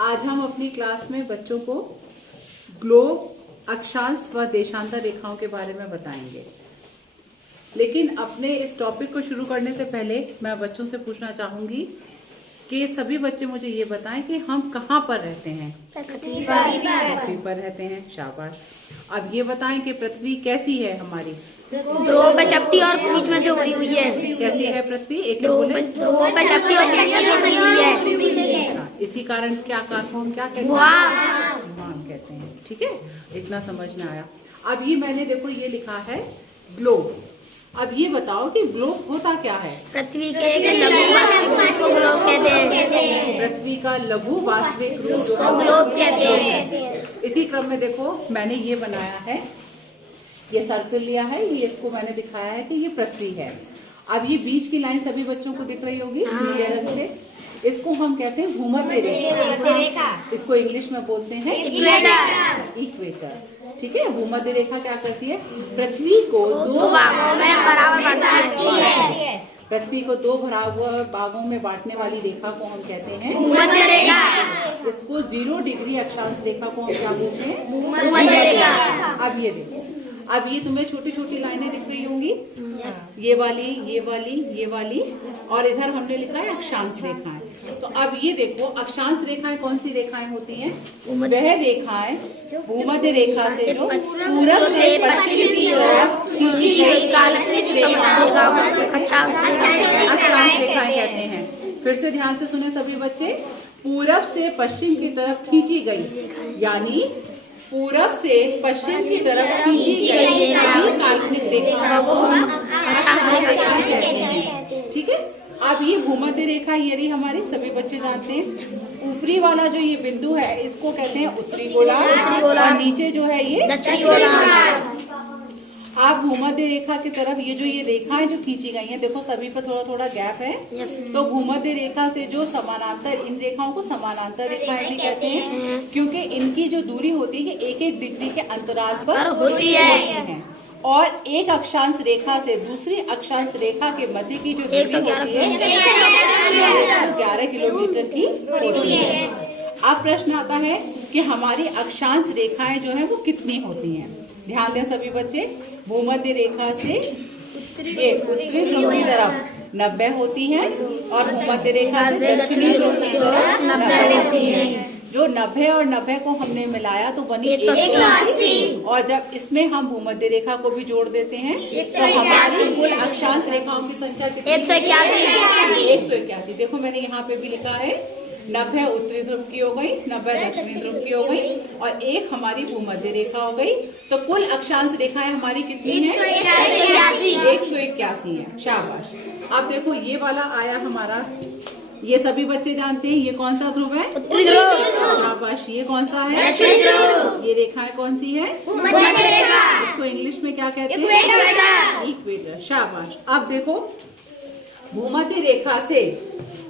आज हम अपनी क्लास में बच्चों को ग्लोब, अक्षांश व देशांतर रेखाओं के बारे में बताएंगे। लेकिन अपने इस टॉपिक को शुरू करने से पहले मैं बच्चों से पूछना चाहूंगी कि सभी बच्चे मुझे ये बताएं कि हम कहाँ पर रहते हैं। पृथ्वी पर रहते हैं। शाबाश। अब ये बताएं कि पृथ्वी कैसी है हमारी। ध्रुव पे चपटी और बीच में से उभरी हुई है। कैसी है पृथ्वी? एक ध्रुव पे चपटी और बीच में से उभरी हुई है। इसी कारण इसके आकार को हम क्या कहते हैं? भुआम कहते हैं। ठीक है, इतना समझ में आया। अब ये मैंने देखो ये लिखा है ग्लोब। अब ये बताओ कि ग्लोब होता क्या है? पृथ्वी के एक लघु वास्तविक रूप को ग्लोब कहते हैं। पृथ्वी का लघु वास्तविक रूप जो ग्लोब कहते हैं। इसी क्रम में देखो मैंने ये बनाया है, ये सर्कल लिया है, ये इसको मैंने दिखाया है कि ये पृथ्वी है। अब ये बीच की लाइन सभी बच्चों को दिख रही होगी नीले रंग से। इसको हम कहते हैं भूमध्य रेखा। इसको इंग्लिश में बोलते हैं इक्वेटर। ठीक है, भूमध्य रेखा क्या करती है? पृथ्वी को दो भागों में बराबर बांटती है। पृथ्वी को दो बराबर भागों में बांटने वाली रेखा को हम कहते हैं भूमध्य रेखा। इसको 0 डिग्री अक्षांश रेखा को हम क्या बोलते हैं? भूमध्य रेखा। अब ये देखो, अब ये तुम्हें छोटी छोटी लाइनें दिख रही होंगी, ये वाली, ये वाली, ये वाली, और इधर हमने लिखा है अक्षांश रेखाएं। तो अब ये देखो, अक्षांश रेखाएं कौन सी रेखाएं होती हैं? वह रेखाएं भूमध्य रेखा से जो पूरब से पश्चिम की तरफ खींची गई काल्पनिक रेखाओं को अक्षांश रेखाएं कहते हैं। फिर से ध्यान से सुने सभी बच्चे, पूरब से पश्चिम की तरफ खींची गई, यानी पूरब से पश्चिम की तरफ खींची गई काल्पनिक रेखाओं को हम अक्षांश रेखाएं कहते हैं। ठीक है, अब ये भूमध्य रेखा ये रही हमारे, सभी बच्चे जानते हैं। ऊपरी वाला जो ये बिंदु है इसको कहते हैं उत्तरी गोलार्ध, और नीचे जो है ये दक्षिणी गोलार्ध। आप भूमध्य रेखा की तरफ ये जो ये रेखाएं जो खींची गई हैं, देखो सभी पर थोड़ा थोड़ा गैप है। तो भूमध्य रेखा से जो समानांतर, इन रेखाओं को समानांतर रेखाएं भी कहते हैं, क्योंकि इनकी जो दूरी होती है 1-1 डिग्री के अंतराल पर होती है। और एक अक्षांश रेखा से दूसरी अक्षांश रेखा के मध्य की जो दूरी होती है 111 किलोमीटर की होती है। अब प्रश्न आता है कि हमारी अक्षांश रेखाएं जो है वो कितनी होती हैं? ध्यान दें सभी बच्चे, भूमध्य रेखा से ये उत्तरी ध्रुव की तरफ 90 होती है, और भूमध्य रेखा से दक्षिणी ध्रुव की तरफ 90 होती है। जो 90 और 90 को हमने मिलाया तो बनी 180, और जब इसमें हम भूमध्य रेखा को भी जोड़ देते हैं तो हमारी कुल अक्षांश रेखाओं की संख्या कितनी? 181। देखो मैंने यहाँ पे भी लिखा है, 90 उत्तरी ध्रुव की हो गई, 90 दक्षिणी ध्रुव की हो गई, और एक हमारी भूमध्य रेखा हो गई। तो कुल अक्षांश रेखाएं हमारी कितनी हैं? 181 है। शाबाश। अब देखो ये वाला आया हमारा, ये सभी बच्चे जानते हैं ये कौन सा ध्रुव है? उत्तरी ध्रुव। शाबाश। ये कौन सा है? दक्षिणी ध्रुव। ये रेखाएं कौन सी है? भूमध्य रेखा। इसको इंग्लिश में क्या कहते हैं? इक्वेटर। शाबाश। अब देखो, भूमध्य रेखा से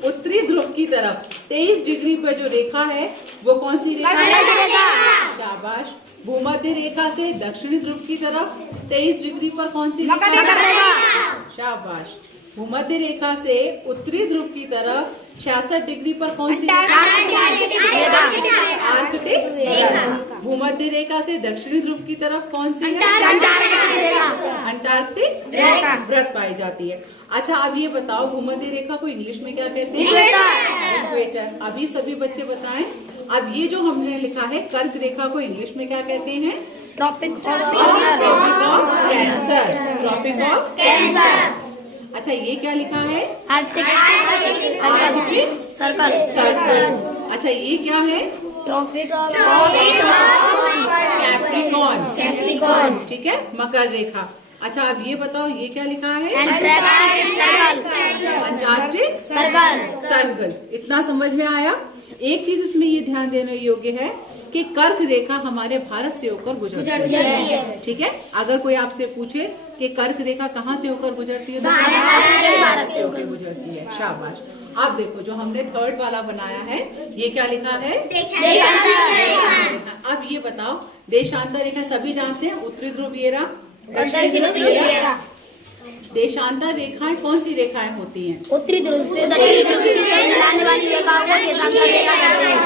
उत्तरी ध्रुव की तरफ 23 डिग्री पर जो रेखा है वो कौन सी रेखा है? शाबाश। भूमध्य रेखा से दक्षिणी ध्रुव की तरफ 23 डिग्री पर कौन सी रेखा है? शाबाश। भूमध्य रेखा से उत्तरी ध्रुव की तरफ 66 डिग्री पर कौन सी रेखा? आर्कटिक। भूमध्य रेखा से दक्षिणी ध्रुव की तरफ कौन सी है? अंटार्कटिक वृत्त पाई जाती है। अच्छा, अब ये बताओ भूमध्य रेखा को इंग्लिश में क्या कहते हैं? इक्वेटर। अभी सभी बच्चे बताएं। अब ये जो हमने लिखा है कर्क रेखा को इंग्लिश में क्या कहते हैं? Tropic of Cancer. Tropic of Cancer. अच्छा, ये क्या लिखा है? Arctic Circle. अच्छा, ये क्या है? Tropic Capricorn. ठीक है, मकर रेखा। अच्छा, अब ये बताओ ये क्या लिखा है? Antarctic circle. इतना समझ में आया? एक चीज इसमें ये ध्यान देने योग्य है कि कर्क रेखा हमारे भारत से होकर गुजरती है। ठीक है, अगर कोई आपसे पूछे कि कर्क रेखा कहाँ से होकर गुजरती है तो भारत से होकर गुजरती है। शाबाश। अब देखो जो हमने थर्ड वाला बनाया है ये क्या लिखा है? अब ये बताओ, देशांतर रेखा सभी जानते हैं, उत्तरी ध्रुव ये रहा, दक्षिणी ध्रुव ये रहा। देशांतर रेखाएं कौन सी रेखाएं होती हैं? उत्तरी ध्रुव से दक्षिणी ध्रुव से जाने वाली रेखाओं को देशांतर रेखा कहते हैं।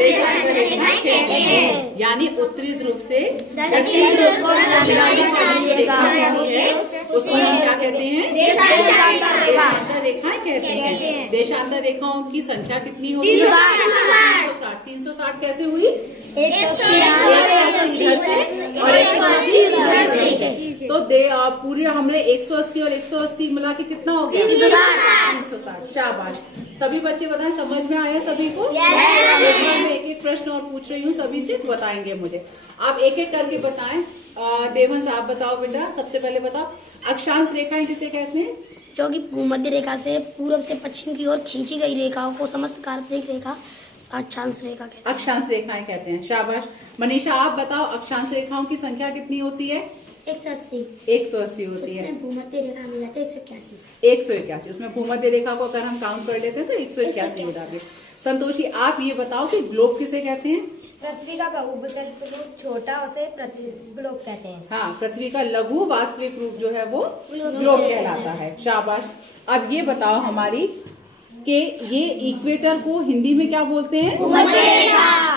देशांतर रेखाएं कहते हैं। यानी उत्तरी ध्रुव से दक्षिण ध्रुव को मिलाने वाली जो रेखा होती है उसको हम क्या कहते हैं? देशांतर रेखाएं कहते हैं। देशांतर रेखाओं की संख्या कितनी होगी? 360। 360 कैसे हुई? 180 इधर से और 180 उधर से। तो पूरे हमने 180 और 180 मिला के कितना हो गया? 360। शाबाश। सभी बच्चे बताएं, समझ में आया सभी को? मैं एक एक प्रश्न और पूछ रही हूँ, सभी से बताएंगे मुझे। आप एक एक करके बताएं। देवंश आप बताओ बेटा, सबसे पहले बताओ अक्षांश रेखाएं किसे कहते हैं? जो कि भूमध्य रेखा से पूर्व से पश्चिम की ओर खींची गई रेखाओं को समस्त काल्पनिक रेखा अक्षांश रेखा कहते हैं। अक्षांश रेखाएं कहते हैं। शाबाश। मनीषा आप बताओ अक्षांश रेखाओं की संख्या कितनी होती है? 180। 180 होती है। भूमध्य रेखा में जाते 181। 181 उसमें भूमध्य रेखा को अगर हम काउंट कर लेते हैं तो 181 हो जाती है। संतोषी आप ये बताओ कि ग्लोब किसे कहते हैं? पृथ्वी का बहुभुज रूप छोटा उसे पृथ्वी ग्लोब कहते हैं। हाँ, पृथ्वी का लघु वास्तविक रूप जो है वो ग्लोब कहलाता है। शाबाश। अब ये बताओ हमारी कि ये इक्वेटर को हिंदी में क्या बोलते हैं?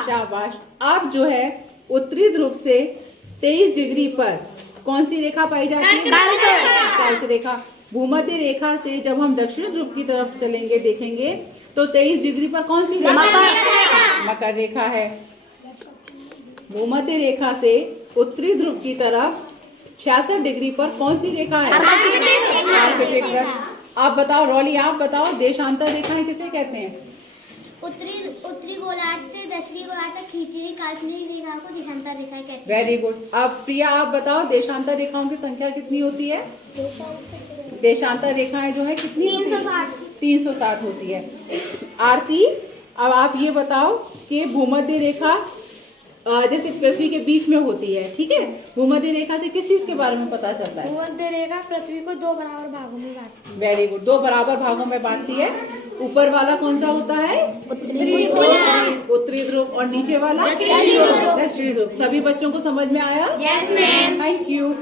शाबाश। अब जो है उत्तरी ध्रुव से 23 डिग्री पर कौन सी रेखा पाई जाती है? कर्क रेखा। भूमध्य रेखा से जब हम दक्षिण ध्रुव की तरफ चलेंगे देखेंगे तो 23 डिग्री पर कौन सी रेखा? मकर रेखा है। भूमध्य रेखा से उत्तरी ध्रुव की तरफ 66 डिग्री पर कौन सी रेखा है? आर्कटिक। आप बताओ रॉली, आप बताओ देशांतर रेखाएं किसे कहते हैं? उत्तरी गोलार्ध से दक्षिणी गोलार्ध तक खींची गई काल्पनिक रेखा को देशांतर रेखाएं कहते हैं। Very good. अब प्रिया आप बताओ देशांतर रेखाओं की संख्या कितनी होती है? देशांतर रेखाएं जो है कितनी? 360 होती है। आरती अब आप ये बताओ कि भूमध्य रेखा जैसे पृथ्वी के बीच में होती है, ठीक है, भूमध्य रेखा से किस चीज के बारे में पता चलता है? भूमध्य रेखा पृथ्वी को 2 बराबर भागों में बांटती है। Very good. 2 बराबर भागों में बांटती है। ऊपर वाला कौन सा होता है? उत्तरी ध्रुव। और नीचे वाला दक्षिणी ध्रुव। सभी बच्चों को समझ में आया? Yes ma'am. Thank you.